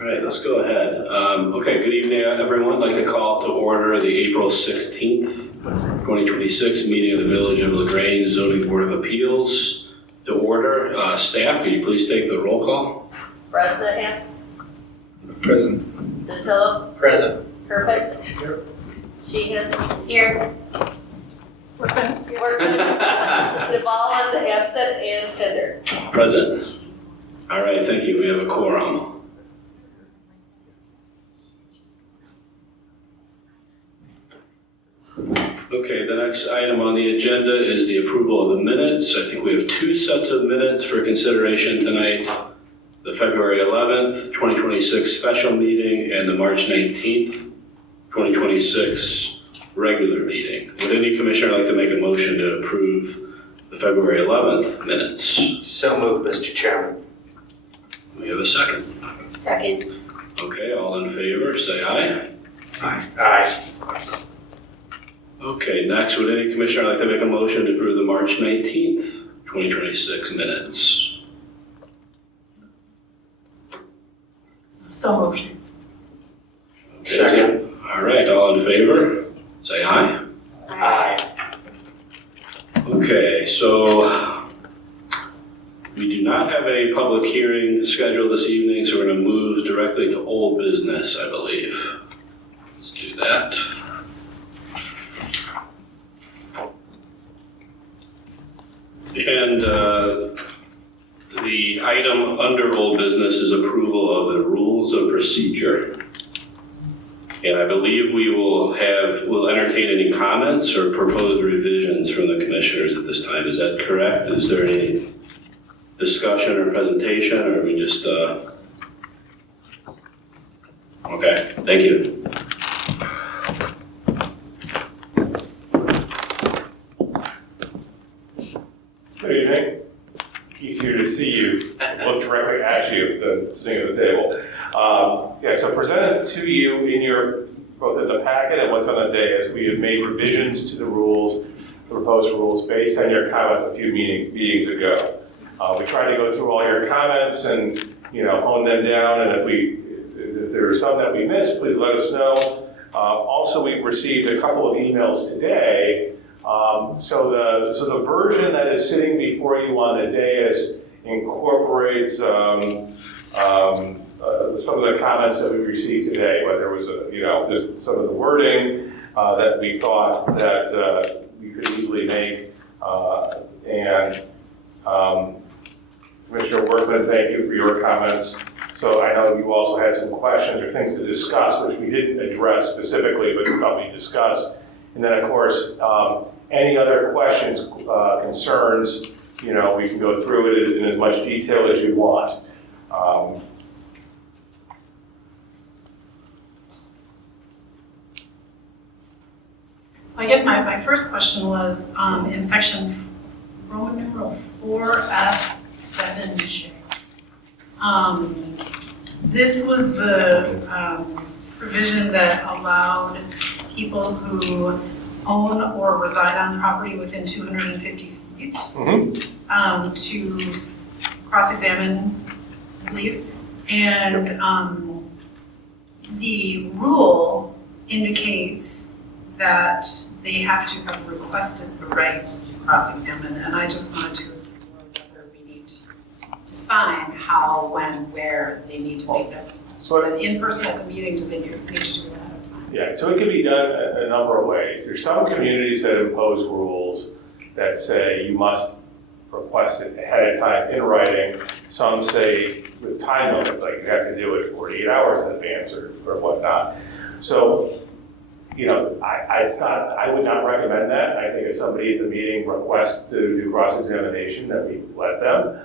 All right, let's go ahead. Okay, good evening, everyone. I'd like to call to order the April 16th, 2026 meeting of the Village of Grange Zoning Board of Appeals. To order, staff, could you please take the roll call? Bresnahan. Present. Datillo. Present. Kerpik. Here. Sheehan. Here. Workman. Duvall is absent and Pinder. Present. All right, thank you. We have a quorum. Okay, the next item on the agenda is the approval of the minutes. I think we have two sets of minutes for consideration tonight. The February 11th, 2026 special meeting and the March 19th, 2026 regular meeting. Would any commissioner like to make a motion to approve the February 11th minutes? So moved, Mr. Chairman. We have a second. Second. Okay, all in favor, say aye. Aye. Aye. Okay, next, would any commissioner like to make a motion to approve the March 19th, 2026 minutes? So moved. Okay. Second. All right, all in favor, say aye. Aye. Okay, so we do not have a public hearing scheduled this evening, so we're going to move directly to old business, I believe. Let's do that. And the item under old business is approval of the rules of procedure. And I believe we'll entertain any comments or proposed revisions from the commissioners at this time. Is that correct? Is there any discussion or presentation, or are we just, okay, thank you. Good evening. Easier to see you, look directly at you than sitting at the table. So presented to you in your, both in the packet and what's on the dais, we have made revisions to the rules, the proposed rules, based on your comments a few meetings ago. We tried to go through all your comments and, hone them down, and if there are some that we missed, please let us know. Also, we've received a couple of emails today. So the version that is sitting before you on the dais incorporates some of the comments that we received today, whether it was just some of the wording that we thought that we could easily make. Commissioner Workman, thank you for your comments. So I know you also had some questions or things to discuss, which we didn't address specifically, but we probably discussed. And then, of course, any other questions, concerns, we can go through it in as much detail as you want. I guess my first question was in section Roman numeral 4F7J. This was the provision that allowed people who own or reside on property within 250 feet to cross-examine, I believe. And the rule indicates that they have to have requested the right to cross-examine, and I just wanted to explore whether we need to define how, when, where they need to make that request. So in person at the meeting, do they need to do that ahead of time? Yeah, so it can be done a number of ways. There's some communities that impose rules that say you must request it ahead of time in writing. Some say with time limits, like you have to do it 48 hours in advance or whatnot. So, I would not recommend that. I think if somebody at the meeting requests to do cross-examination, that we let them.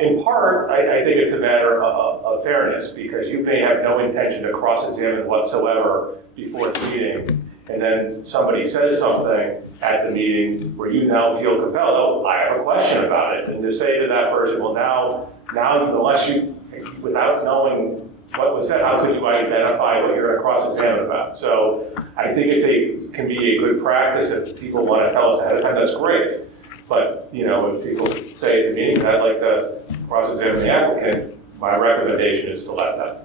In part, I think it's a matter of fairness, because you may have no intention to cross-examine whatsoever before the meeting, and then somebody says something at the meeting where you now feel compelled, oh, I have a question about it, and to say to that person, well, now, unless you, without knowing what was said, how could you identify what you're going to cross-examine about? So I think it can be a good practice if people want to tell us ahead of time, that's great. But, if people say at the meeting, I'd like to cross-examine the applicant, my recommendation is to let them.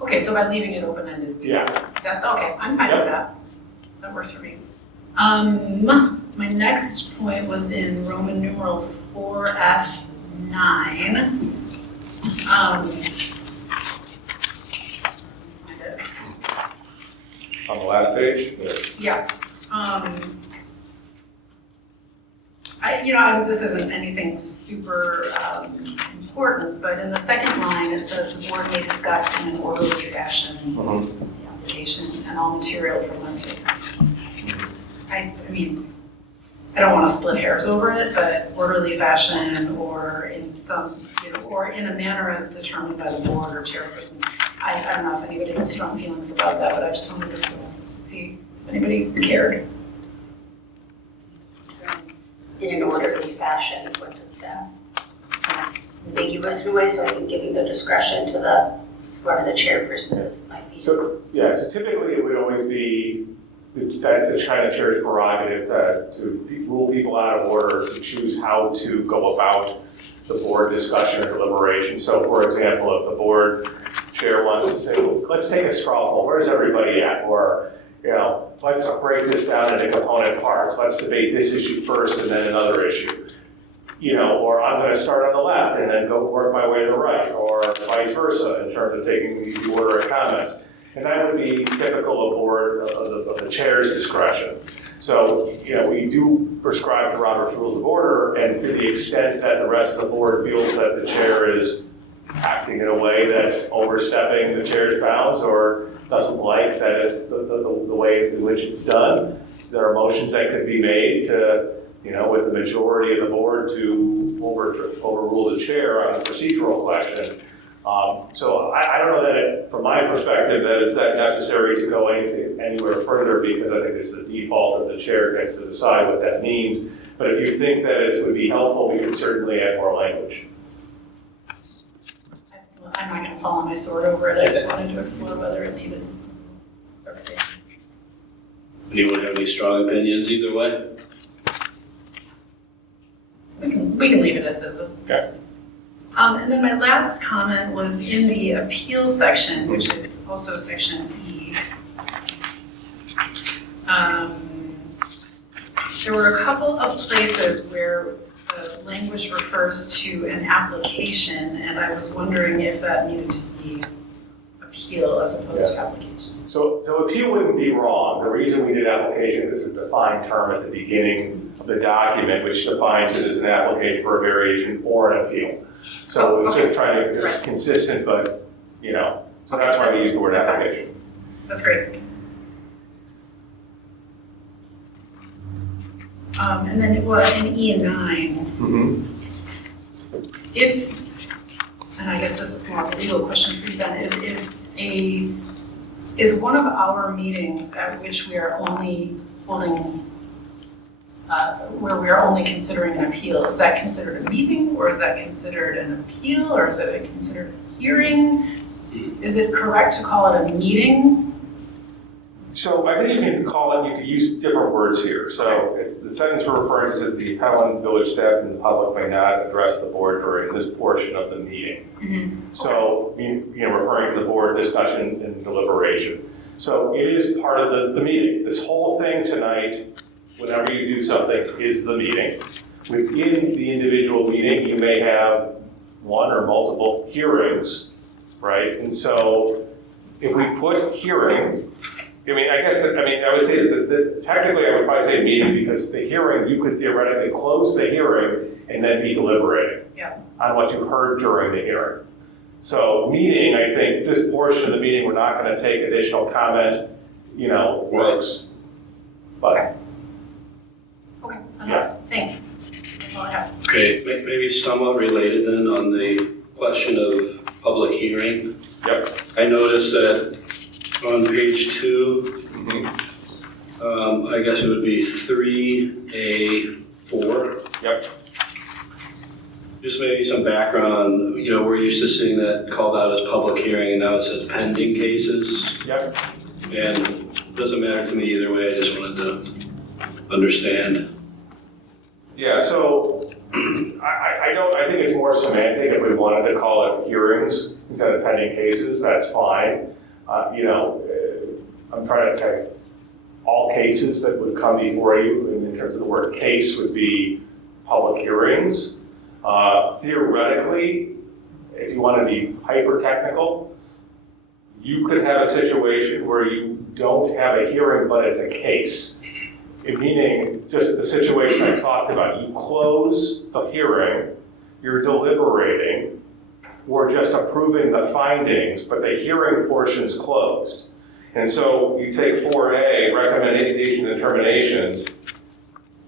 Okay, so by leaving it open-ended. Yeah. Okay, I'm fine with that. That works for me. My next point was in Roman numeral 4F9. On the last page? Yeah. This isn't anything super important, but in the second line, it says the board may discuss in an orderly fashion the application and all material presented. I mean, I don't want to split hairs over it, but orderly fashion or in some, or in a manner as determined by the board or chairperson. I don't know if anybody has strong feelings about that, but I just wanted to see if anybody cared. In an orderly fashion, what does that? Ambiguous in a way, so I can give you the discretion to whoever the chairperson is, might be. So typically it would always be, that's the China Chair's prerogative to rule people out of order, to choose how to go about the board discussion or deliberation. So for example, if the board chair wants to say, well, let's take a straw poll, where's everybody at? Or, let's break this down into component parts. Let's debate this issue first and then another issue. Or I'm going to start on the left and then go work my way to the right, or vice versa in terms of taking the order of comments. And that would be typical of the chair's discretion. So, we do prescribe the Robert's Rules of Order, and to the extent that the rest of the board feels that the chair is acting in a way that's overstepping the chair's bounds or doesn't like that the way in which it's done, there are motions that could be made to, with the majority of the board to overrule the chair on a procedural question. So I don't know that from my perspective that it's that necessary to go anywhere further, because I think it's the default that the chair gets to decide what that means. But if you think that it would be helpful, we could certainly add more language. I'm not going to fall on my sword over it. I just wanted to explore whether it needed clarification. Anyone have any strong opinions either way? We can leave it as it is. Okay. And then my last comment was in the appeal section, which is also section E. There were a couple of places where the language refers to an application, and I was wondering if that needed to be appeal as opposed to application. So appeal wouldn't be wrong. The reason we did application is a defined term at the beginning of the document, which defines it as an application for a variation or an appeal. So it was just trying to be consistent, but, so that's why we use the word application. That's great. And then in E9, if, and I guess this is more of a legal question for you then, is one of our meetings at which we are only holding, where we are only considering an appeal, is that considered a meeting, or is that considered an appeal, or is it considered a hearing? Is it correct to call it a meeting? So I think you can call it, you could use different words here. So it's, the sentence we're referring to says the appellant, village staff, and the public may not address the board during this portion of the meeting. So, referring to the board discussion and deliberation. So it is part of the meeting. This whole thing tonight, whenever you do something, is the meeting. Within the individual meeting, you may have one or multiple hearings, right? And so if we put hearing, I would say that technically I would probably say meeting, because the hearing, you could theoretically close the hearing and then be deliberating on what you heard during the hearing. So meeting, I think this portion of the meeting, we're not going to take additional comment, works. But Okay, thanks. That's all I have. Okay, maybe somewhat related then on the question of public hearing. Yep. I noticed that on page 2, I guess it would be 3A4. Yep. Just maybe some background on, we're used to seeing that called out as public hearing, and now it says pending cases. Yep. And it doesn't matter to me either way, I just wanted to understand. Yeah, so I think it's more semantic. If we wanted to call it hearings instead of pending cases, that's fine. I'm trying to take all cases that would come before you, and in terms of the word case would be public hearings. Theoretically, if you want to be hyper-technical, you could have a situation where you don't have a hearing, but it's a case. Meaning, just the situation I talked about, you close the hearing, you're deliberating, or just approving the findings, but the hearing portion's closed. And so you take 4A, recommendation determinations.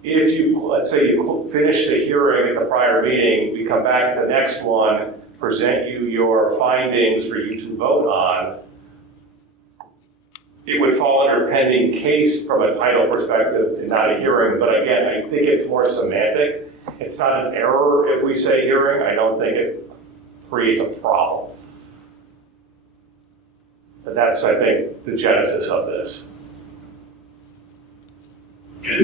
If you, let's say you finish the hearing at the prior meeting, we come back to the next one, present you your findings for you to vote on, it would fall under pending case from a title perspective and not a hearing. But again, I think it's more semantic. It's not an error if we say hearing. I don't think it creates a problem. But that's, I think, the genesis of this. Okay.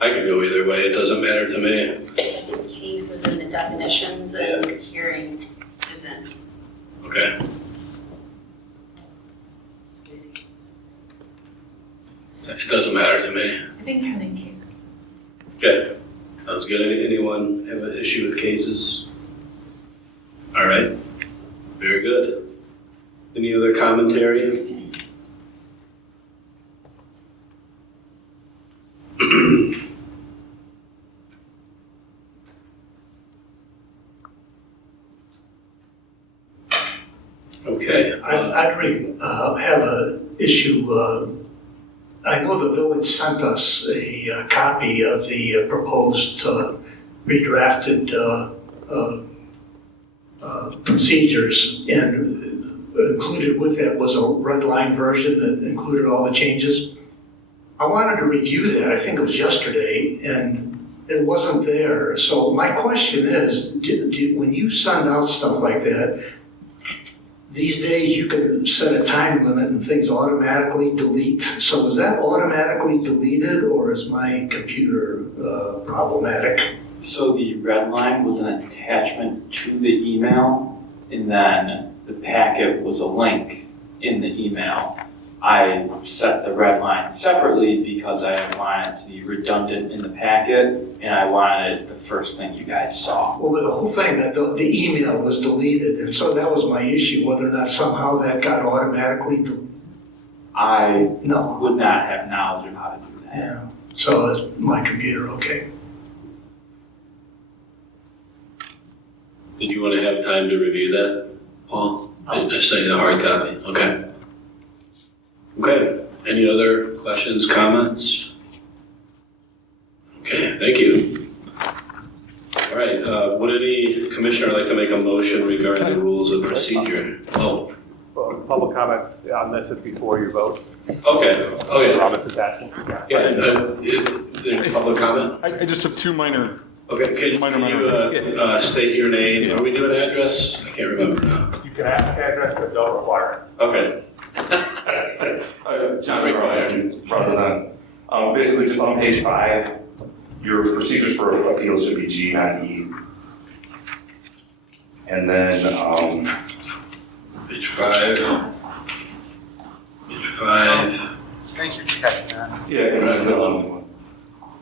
I could go either way. It doesn't matter to me. I think case is in the definitions and hearing isn't. Okay. It doesn't matter to me. I think pending cases. Okay. Sounds good. Anyone have an issue with cases? All right. Very good. Any other commentary? Okay. I'd have an issue. I know the village sent us a copy of the proposed redrafted procedures, and included with that was a red line version that included all the changes. I wanted to review that. I think it was yesterday, and it wasn't there. So my question is, when you send out stuff like that, these days you can set a time limit and things automatically delete. So is that automatically deleted, or is my computer problematic? So the red line was an attachment to the email, and then the packet was a link in the email. I set the red line separately because I wanted it to be redundant in the packet, and I wanted it the first thing you guys saw. Well, with the whole thing, that the email was deleted, and so that was my issue, whether or not somehow that got automatically deleted. I No. would not have knowledge of how to do that. Yeah, so is my computer okay? Did you want to have time to review that, Paul? I say the hard copy. Okay. Okay. Any other questions, comments? Okay, thank you. All right. Would any commissioner like to make a motion regarding the rules of procedure? Oh. Public comment on this is before you vote. Okay. Oh, yeah. Robert's attachment. Yeah. Public comment? I just have two minor. Okay. Can you state your name? Are we doing address? I can't remember now. You can ask address, but don't require it. Okay. John President. Basically, just on page 5, your procedures for appeals should be G, not E. And then, Page 5. Page 5. Thank you for catching that.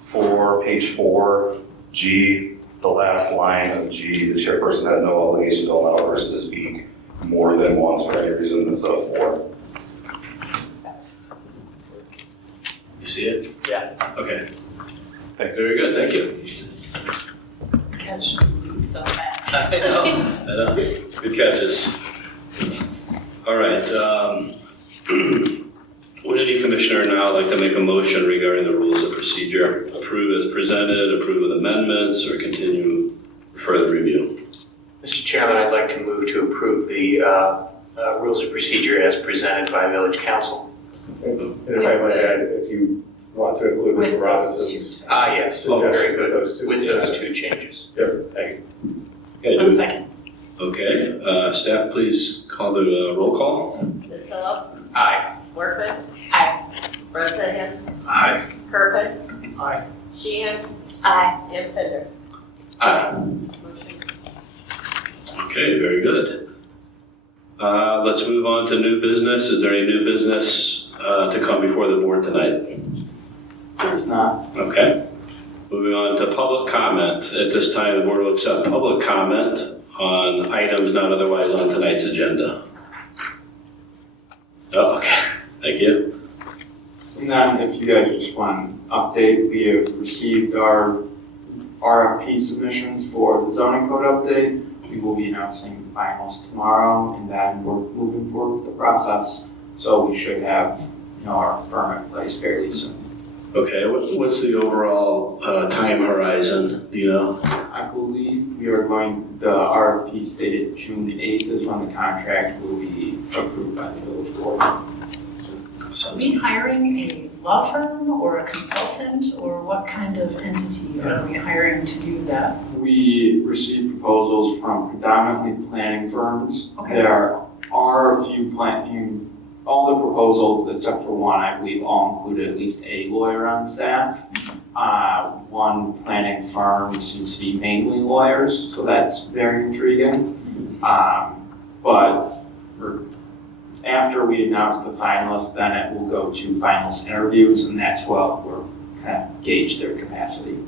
for page 4, G, the last line of G, the chairperson has no obligation to allow a person to speak more than once for any reason instead of 4. You see it? Yeah. Okay. Thanks. Very good. Thank you. Catch so fast. I know. Good catches. All right. Would any commissioner now like to make a motion regarding the rules of procedure? Approve as presented, approve with amendments, or continue further review? Mr. Chairman, I'd like to move to approve the rules of procedure as presented by Village Council. And if I might add, if you want to include Mr. Robinson's. Yes, very good. Those two. With those 2 changes. Yep, thank you. Okay. A second. Okay. Staff, please call the roll call. Patillo, Aye. Workman, Aye. Bresnahan, Aye. Kirkland, Aye. Sheehan, Aye. and Fender. Aye. Motion. Okay, very good. Let's move on to new business. Is there any new business to come before the board tonight? There's not. Okay. Moving on to public comment. At this time, the board will accept public comment on items not otherwise on tonight's agenda. Oh, okay. Thank you. And then if you guys just want an update, we have received our RFP submissions for the zoning code update. We will be announcing the finals tomorrow, and then we're moving forward with the process. So we should have, our firm in place fairly soon. Okay, what's the overall time horizon, do you know? I believe we are the RFP stated June 8th is when the contract will be approved by the village board. Are we hiring a law firm or a consultant, or what kind of entity are we hiring to do that? We received proposals from predominantly planning firms. Okay. There are a few all the proposals, except for one, I believe, all included at least a lawyer on staff. One planning firm seems to be mainly lawyers, so that's very intriguing. But after we announce the finalists, then it will go to finalist interviews, and that's what we're kind of gauge their capacity.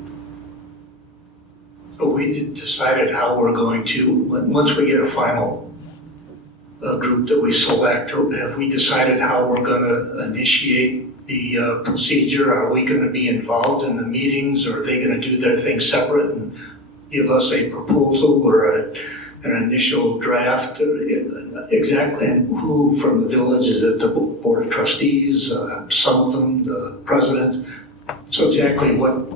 So we decided how we're going to, once we get a final group that we select, have we decided how we're going to initiate the procedure? Are we going to be involved in the meetings, or are they going to do their thing separate and give us a proposal or an initial draft? Exactly, and who from the village? Is it the board of trustees, some of them, the president? So exactly what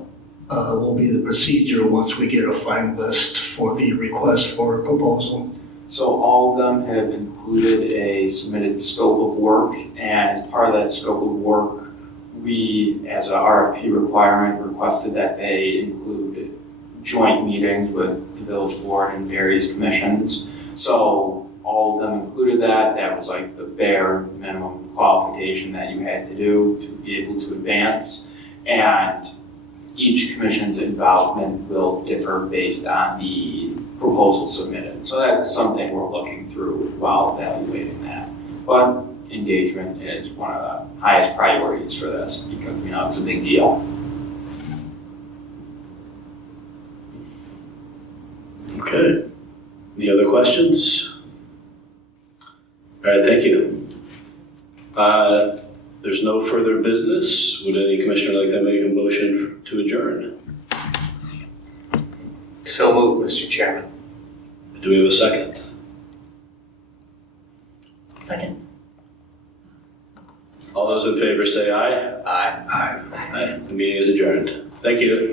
will be the procedure once we get a finalist for the request for a proposal? So all of them have included a submitted scope of work, and as part of that scope of work, we, as an RFP requirement, requested that they include joint meetings with the village board and various commissions. So all of them included that. That was like the bare minimum qualification that you had to do to be able to advance. And each commission's involvement will differ based on the proposal submitted. So that's something we're looking through while evaluating that. But engagement is one of the highest priorities for this because we know it's a big deal. Okay. Any other questions? All right, thank you. There's no further business. Would any commissioner like to make a motion to adjourn? So moved, Mr. Chairman. Do we have a second? Second. All those in favor say aye. Aye. Aye. The meeting is adjourned. Thank you.